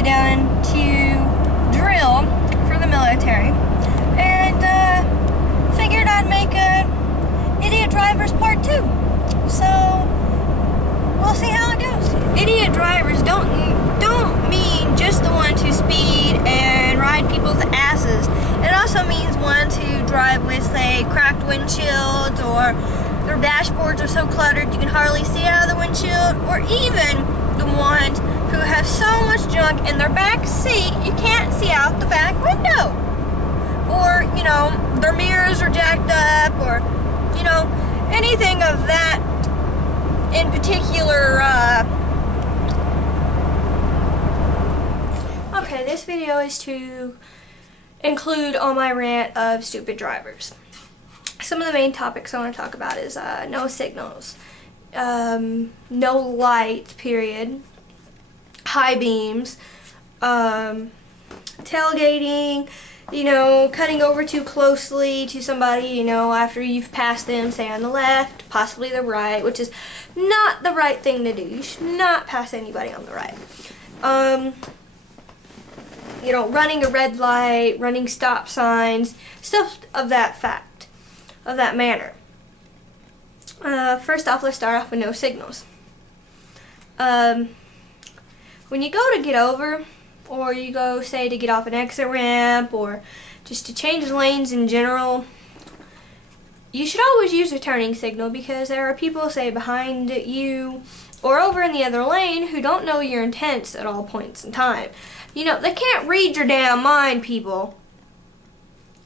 day down to drill for the military, and figured I'd make a Idiot Drivers Part 2. So we'll see how it goes. Idiot drivers don't mean just the ones who speed and ride people's asses. It also means ones who drive with, say, cracked windshields, or their dashboards are so cluttered you can hardly see out of the windshield, or even the ones who have so much junk in their back seat you can't see out the back window. Or, you know, their mirrors are jacked up, or, you know, anything of that in particular. Okay, this video is to include on my rant of stupid drivers. Some of the main topics I want to talk about is no signals, no lights, period, high beams, tailgating, you know, cutting over too closely to somebody, you know, after you've passed them, say on the left, possibly the right, which is not the right thing to do. You should not pass anybody on the right. You know, running a red light, running stop signs, stuff of that fact, of that manner. First off, let's start off with no signals. When you go to get over, or you go, say, to get off an exit ramp, or just to change lanes in general, you should always use a turning signal, because there are people, say, behind you or over in the other lane who don't know your intents at all points in time. You know, they can't read your damn mind, people.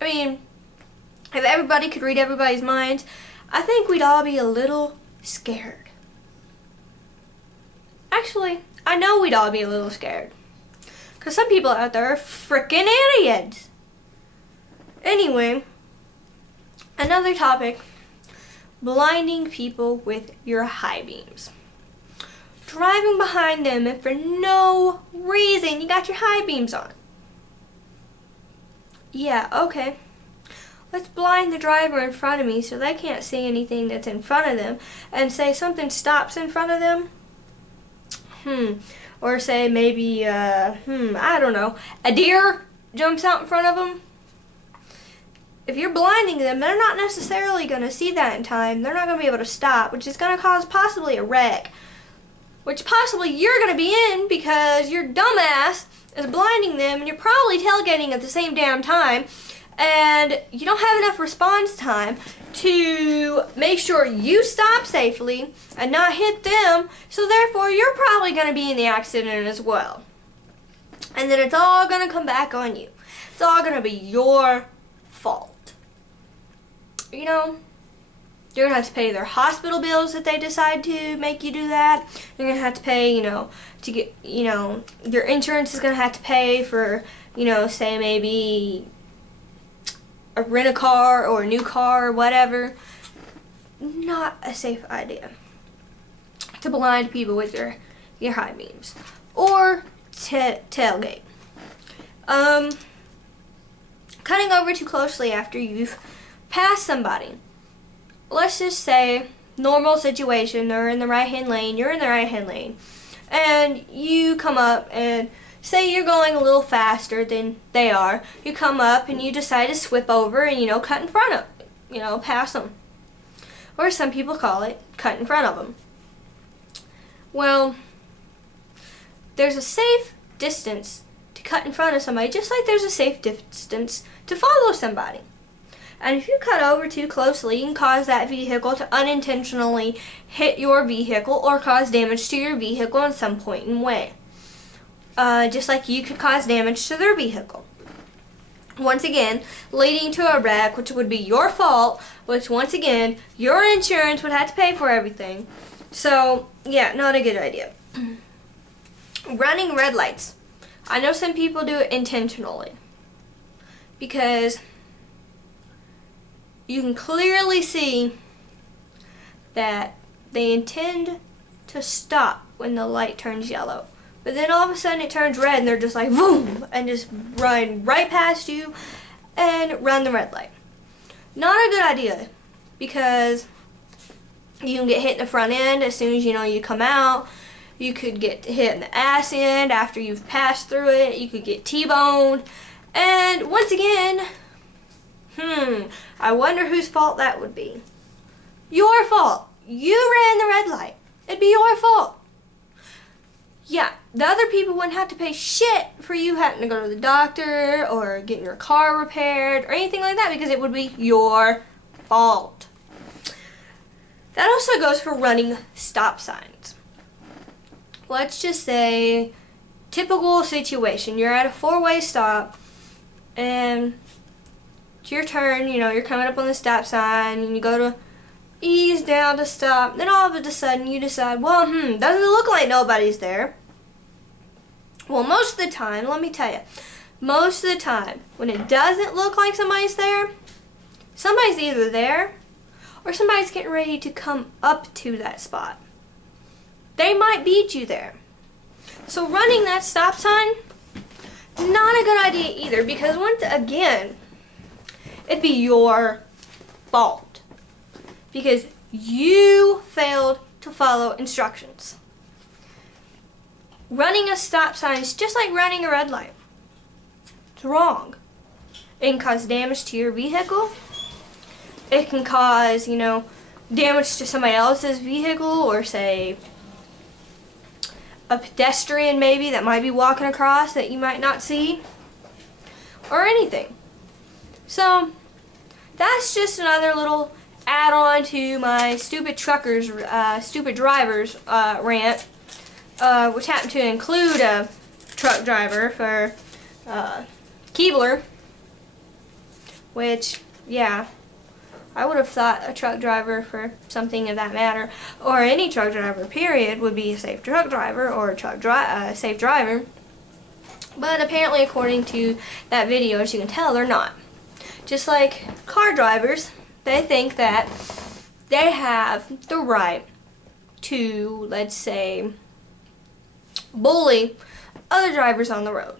I mean, if everybody could read everybody's minds, I think we'd all be a little scared. Actually, I know we'd all be a little scared. Because some people out there are freaking idiots. Anyway, another topic, blinding people with your high beams. Driving behind them and for no reason you got your high beams on. Yeah, okay. Let's blind the driver in front of me so they can't see anything that's in front of them, and say something stops in front of them. Or say maybe, I don't know, a deer jumps out in front of them. If you're blinding them, they're not necessarily going to see that in time. They're not going to be able to stop, which is going to cause possibly a wreck. Which possibly you're going to be in because your dumbass is blinding them, and you're probably tailgating at the same damn time, and you don't have enough response time to make sure you stop safely and not hit them, so therefore you're probably going to be in the accident as well. And then it's all going to come back on you. It's all going to be your fault. You know? You're going to have to pay their hospital bills if they decide to make you do that. You're going to have to pay, you know, to get, you know, your insurance is going to have to pay for, you know, say maybe a rent-a-car or a new car or whatever. Not a safe idea to blind people with your high beams. Or tailgate. Cutting over too closely after you've passed somebody. Let's just say, normal situation, they're in the right-hand lane, you're in the right-hand lane, and you come up and say you're going a little faster than they are. You come up and you decide to swip over and, you know, cut in front of, you know, pass them. Or some people call it cut in front of them. Well, there's a safe distance to cut in front of somebody, just like there's a safe distance to follow somebody. And if you cut over too closely, you can cause that vehicle to unintentionally hit your vehicle or cause damage to your vehicle in some point in way. Just like you could cause damage to their vehicle. Once again, leading to a wreck, which would be your fault, which once again, your insurance would have to pay for everything. So, yeah, not a good idea. Running red lights. I know some people do it intentionally. Because you can clearly see that they intend to stop when the light turns yellow. But then all of a sudden it turns red and they're just like, boom, and just run right past you and run the red light. Not a good idea, because you can get hit in the front end as soon as you know you come out. You could get hit in the ass end after you've passed through it. You could get T-boned. And once again, I wonder whose fault that would be. Your fault. You ran the red light. It'd be your fault. Yeah, the other people wouldn't have to pay shit for you having to go to the doctor or getting your car repaired or anything like that because it would be your fault. That also goes for running stop signs. Let's just say, typical situation, you're at a four-way stop and it's your turn, you know, you're coming up on the stop sign and you go to ease down to stop. Then all of a sudden you decide, well, doesn't look like nobody's there. Well, most of the time, let me tell you, most of the time when it doesn't look like somebody's there, somebody's either there or somebody's getting ready to come up to that spot. They might beat you there. So running that stop sign, not a good idea either, because once again, it'd be your fault because you failed to follow instructions. Running a stop sign is just like running a red light. It's wrong. It can cause damage to your vehicle. It can cause, you know, damage to somebody else's vehicle, or say a pedestrian maybe that might be walking across that you might not see, or anything. So that's just another little add-on to my stupid drivers rant, which happened to include a truck driver for Keebler, which, yeah, I would have thought a truck driver for something of that matter, or any truck driver period, would be a safe truck driver or a safe driver. But apparently, according to that video, as you can tell, they're not. Just like car drivers, they think that they have the right to, let's say, bully other drivers on the road.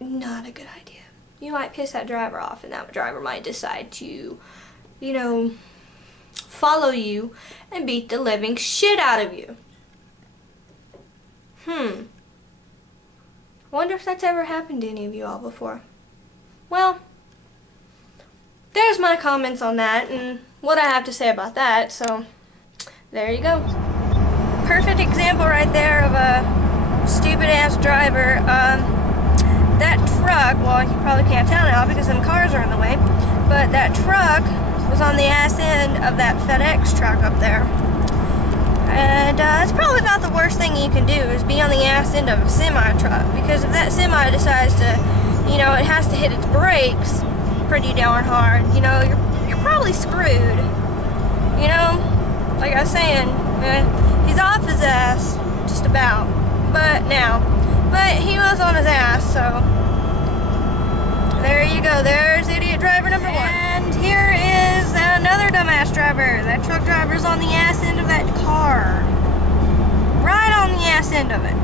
Not a good idea. You might piss that driver off, and that driver might decide to, you know, follow you and beat the living shit out of you. Wonder if that's ever happened to any of you all before. Well, there's my comments on that and what I have to say about that, so there you go. Perfect example right there of a stupid ass driver. That truck, well, you probably can't tell now because them cars are in the way, but that truck was on the ass end of that FedEx truck up there. And it's probably about the worst thing you can do is be on the ass end of a semi-truck, because if that semi decides to, you know, it has to hit its brakes pretty darn hard, you know, you're probably screwed. You know, like I was saying, he's off his ass, just about, but he was on his ass, so there you go. There's idiot driver number one. And here is another dumbass driver. That truck driver's on the ass end of that car. Right on the ass end of it.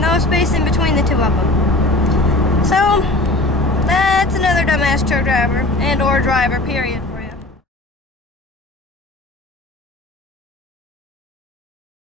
No space in between the two of them. So, that's another dumbass truck driver and or driver, period.